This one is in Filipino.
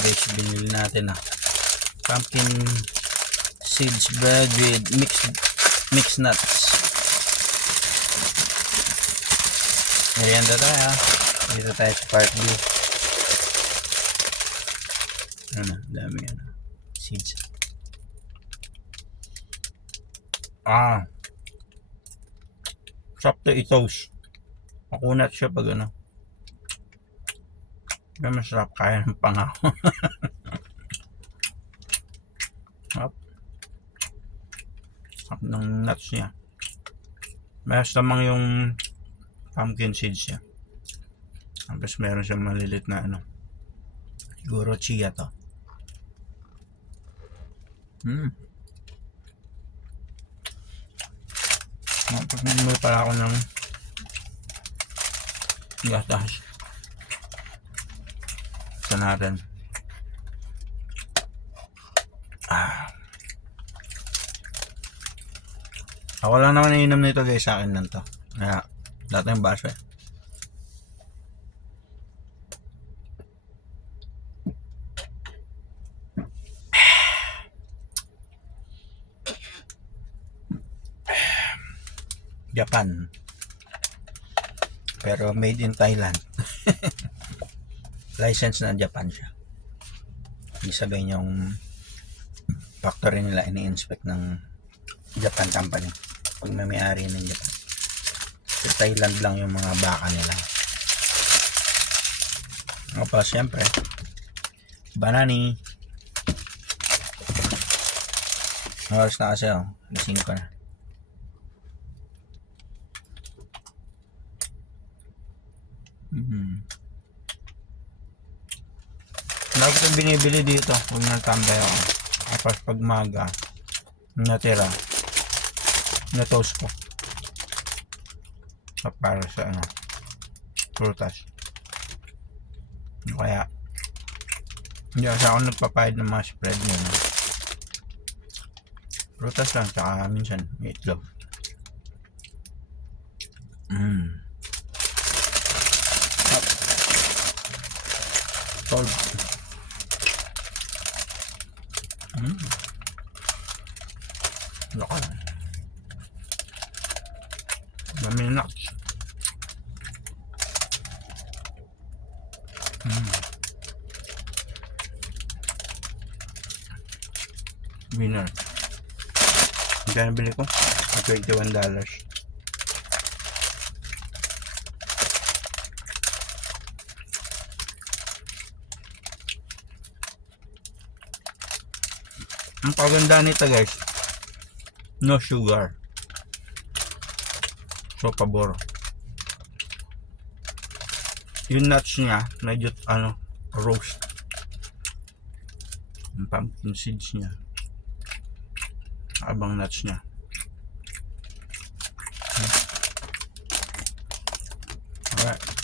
guys, binili natin pumpkin seeds bread with mixed nuts. Merienda tayo. Dito tayo sa part B. Dami seeds. Sarap to i-toast. Makunat siya pag Kaya masarap, kaya ng pangako. Sarap ng nuts niya. Mayas lamang yung pumpkin seeds niya. Tapos meron siyang malilit na siguro chia to. Tapos may pala ako ng gatas. Ito natin. Ako lang naman iinom nito guys, sa akin lang to. Kaya lahat ng baso Japan. Pero made in Thailand. License na Japan siya. Ibig sabihin yung factory nila ini-inspect ng Japan company. Pag may-ari ng Japan. Sa Thailand lang yung mga baka nila. Ako pa siyempre. Banani. Oras na kasi gising ko na. Lagi ko binibili dito kung natambay ako. Tapos pag maga natira, na-toast ko para sa prutas. Kaya hindi ako nagpapahid ng mga spread nyo. Prutas lang, tsaka minsan may itlog. Solve. Laka. Dami na nuts. Winner. Magkano bili ko? $21. Ang paganda nito guys, no sugar. So pabor. Yung nuts niya, medyo roast. Yung pumpkin seeds niya. Abang nuts niya. Alright.